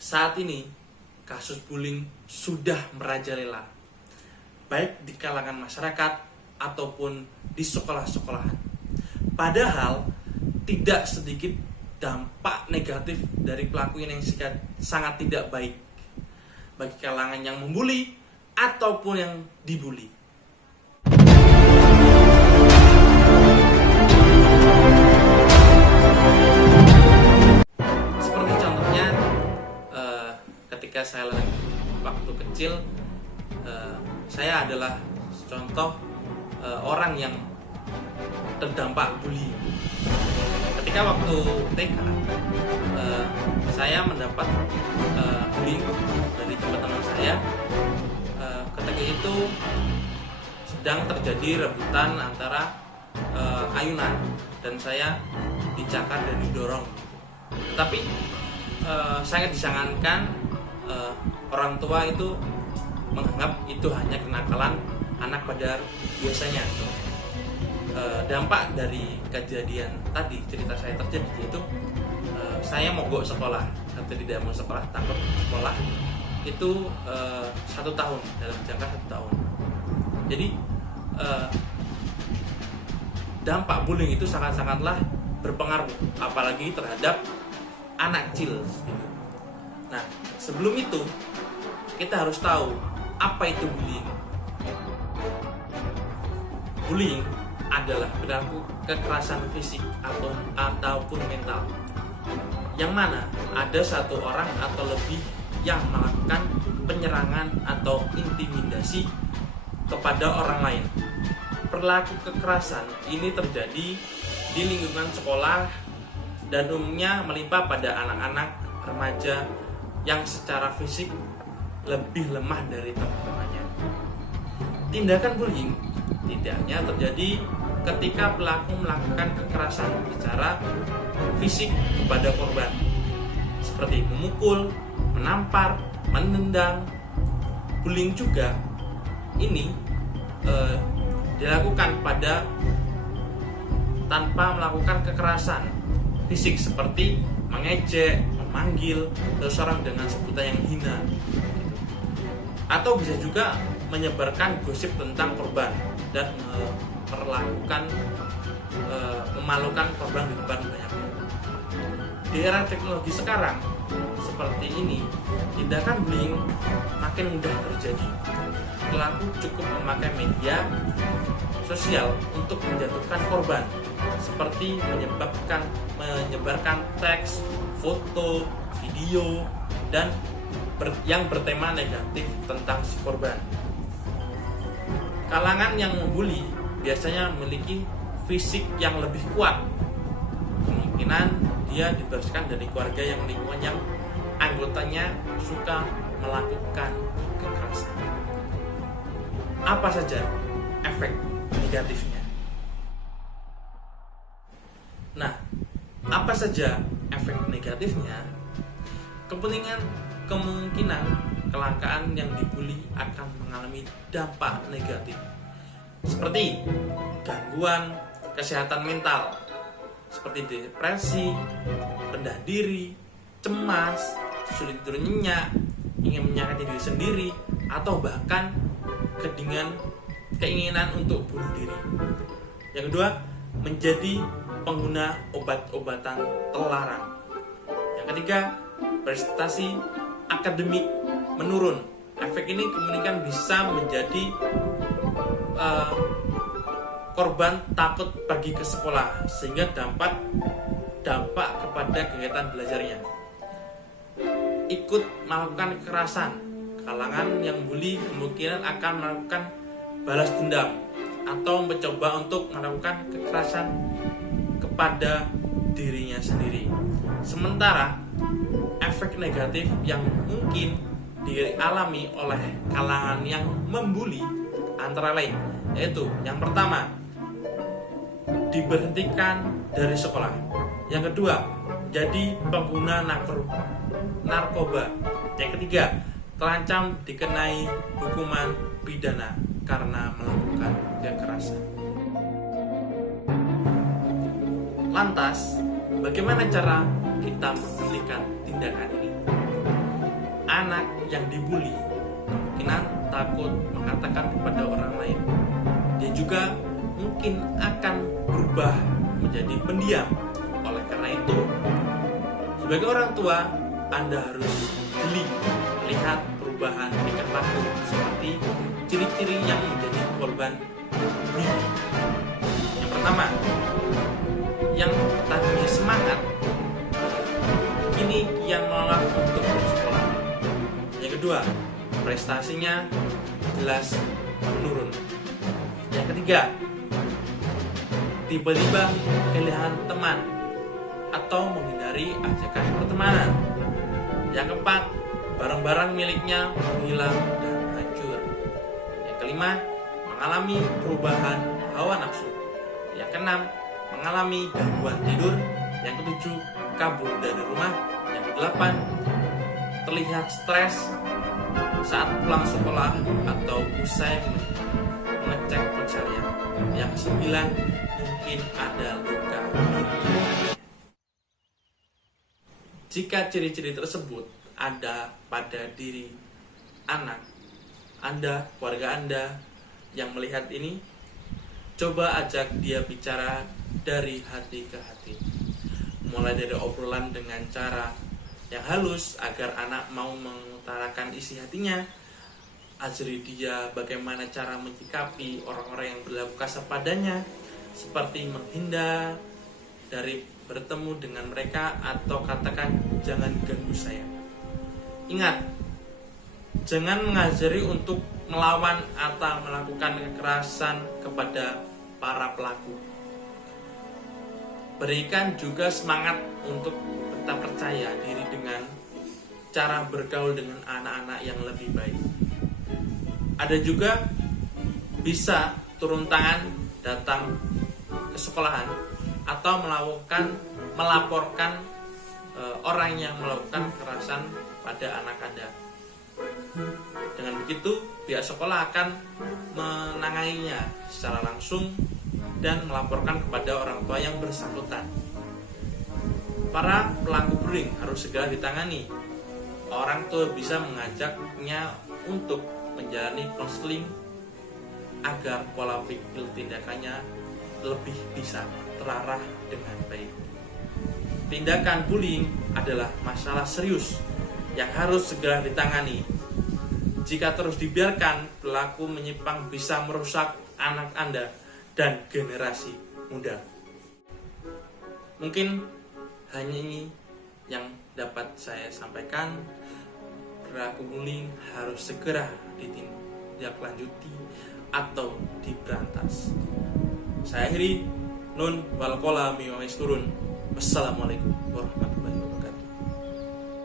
Saat ini, kasus bullying sudah merajalela, baik di kalangan masyarakat ataupun di sekolah-sekolahan. Padahal, tidak sedikit dampak negatif dari pelaku yang sangat tidak baik bagi kalangan yang membuli ataupun yang dibully. Seperti contohnya, ketika saya waktu kecil, saya adalah contoh orang yang terdampak bullying. Ketika waktu TK, saya mendapat bullying dari teman-teman saya. Ketika itu sedang terjadi rebutan antara ayunan dan saya dicakar dan didorong. Tetapi sangat disayangkan, orang tua itu menganggap itu hanya kenakalan anak pada biasanya. Dampak dari kejadian tadi, cerita saya terjadi, yaitu saya mogok sekolah atau tidak mau sekolah, takut sekolah itu 1 tahun, dalam jangka 1 tahun. Jadi dampak bullying itu sangat-sangatlah berpengaruh, apalagi terhadap anak kecil gitu. Nah, sebelum itu kita harus tahu apa itu bullying. Bullying adalah perilaku kekerasan fisik ataupun mental, yang mana ada satu orang atau lebih yang melakukan penyerangan atau intimidasi kepada orang lain. Perilaku kekerasan ini terjadi di lingkungan sekolah dan umumnya melimpah pada anak-anak remaja yang secara fisik lebih lemah dari teman-temannya. Tindakan bullying tidak hanya terjadi ketika pelaku melakukan kekerasan secara fisik kepada korban, seperti memukul, menampar, menendang. Bullying juga ini dilakukan tanpa melakukan kekerasan fisik, seperti mengejek, memanggil seseorang dengan sebutan yang hina gitu. Atau bisa juga menyebarkan gosip tentang korban dan memalukan korban di depan banyak orang. Di era teknologi sekarang seperti ini, tindakan bullying makin mudah terjadi. Pelaku cukup memakai media sosial untuk menjatuhkan korban, seperti menyebarkan teks, foto, video, dan yang bertema negatif tentang si korban. Kalangan yang membuli biasanya memiliki fisik yang lebih kuat. Kemungkinan dia dibebaskan dari keluarga yang lingkungan yang anggotanya suka melakukan kekerasan. Apa saja efek negatifnya? Nah, apa saja efek negatifnya? Kemungkinan kelangkaan yang dibully akan mengalami dampak negatif, seperti gangguan kesehatan mental, seperti depresi, rendah diri, cemas, sulit tidur nyenyak, ingin menyakiti diri sendiri, atau bahkan keinginan untuk bunuh diri. Yang kedua, menjadi pengguna obat-obatan terlarang. Yang ketiga, prestasi akademik menurun. Efek ini kemungkinan bisa menjadi korban takut pergi ke sekolah, sehingga dampak kepada kegiatan belajarnya. Ikut melakukan kekerasan, kalangan yang bully kemungkinan akan melakukan balas dendam atau mencoba untuk melakukan kekerasan kepada dirinya sendiri. Sementara efek negatif yang mungkin dialami oleh kalangan yang membuli antara lain, yaitu yang pertama, diberhentikan dari sekolah. Yang kedua, jadi pengguna narkoba. Yang ketiga, terancam dikenai hukuman pidana karena melakukan kekerasan. Lantas, bagaimana cara kita menghentikan tindakan ini? anak yang dibully kemungkinan takut mengatakan kepada orang lain. Dia juga mungkin akan berubah menjadi pendiam. Oleh karena itu, sebagai orang tua, Anda harus jeli melihat perubahan tingkah laku seperti ciri-ciri yang menjadi korban bullying. Yang pertama, yang tadinya semangat kini kian menolak untuk bersekolah. Yang kedua, prestasinya jelas menurun. Yang ketiga, tiba-tiba kehilangan teman atau menghindari ajakan pertemanan. Yang keempat, barang-barang miliknya menghilang dan hancur. Yang kelima, mengalami perubahan hawa nafsu. Yang keenam, mengalami gangguan tidur. Yang ketujuh, kabur dari rumah. Yang kedelapan, terlihat stres saat pulang sekolah atau usai mengecek ponselnya. Yang kesembilan, mungkin ada luka di. Jika ciri-ciri tersebut ada pada diri anak Anda, keluarga Anda yang melihat ini, coba ajak dia bicara dari hati ke hati. Mulai dari obrolan dengan cara yang halus agar anak mau mengutarakan isi hatinya. Ajari dia bagaimana cara menyikapi orang-orang yang berlaku kasar padanya, seperti menghindar dari bertemu dengan mereka atau katakan jangan ganggu saya. Ingat, jangan mengajari untuk melawan atau melakukan kekerasan kepada para pelaku. Berikan juga semangat untuk tetap percaya diri dengan cara bergaul dengan anak-anak yang lebih baik. Ada juga bisa turun tangan datang ke sekolahan atau melaporkan orang yang melakukan kekerasan pada anak Anda. Dengan begitu, pihak sekolah akan menanganinya secara langsung dan melaporkan kepada orang tua yang bersangkutan. Para pelaku bullying harus segera ditangani. Orang tua bisa mengajaknya untuk menjalani konseling agar pola pikir tindakannya lebih bisa terarah dengan baik. Tindakan bullying adalah masalah serius yang harus segera ditangani. Jika terus dibiarkan, pelaku menyimpang bisa merusak anak Anda dan generasi muda. Mungkin hanya ini yang dapat saya sampaikan. Perilaku bullying harus segera ditindaklanjuti atau diberantas. Saya akhiri. Nun wal kola mi wa turun. Wassalamualaikum warahmatullahi wabarakatuh.